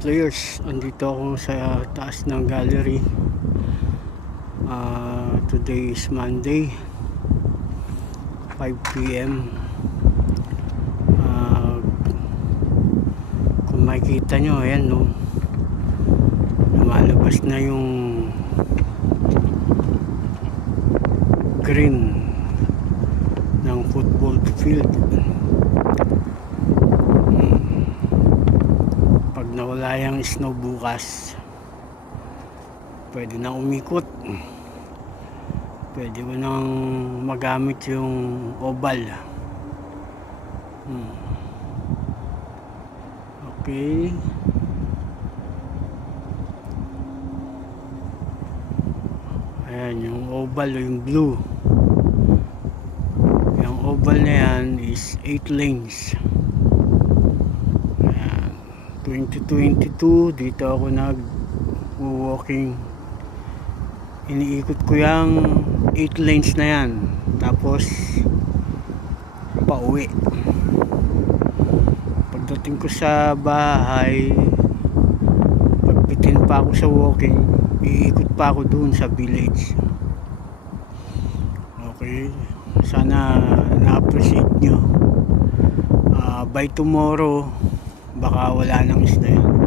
Players, andito ako sa taas ng gallery. Today is Monday, 5 p.m. Kung makikita nyo, ayan no, lumalabas na yung green ng football field. Pag nawala yung snow bukas, pwede na umikot, pwede mo nang magamit yung oval. Okay, ayan yung oval o yung blue. Yung oval na yan is 8 lanes. 2022 dito ako nag-walking, iniikot ko yung 8 lanes na yan, tapos pauwi. Pagdating ko sa bahay, pagbitin pa ako sa walking, iikot pa ako dun sa village. Okay, sana na-appreciate nyo. By tomorrow baka wala nang isda yan.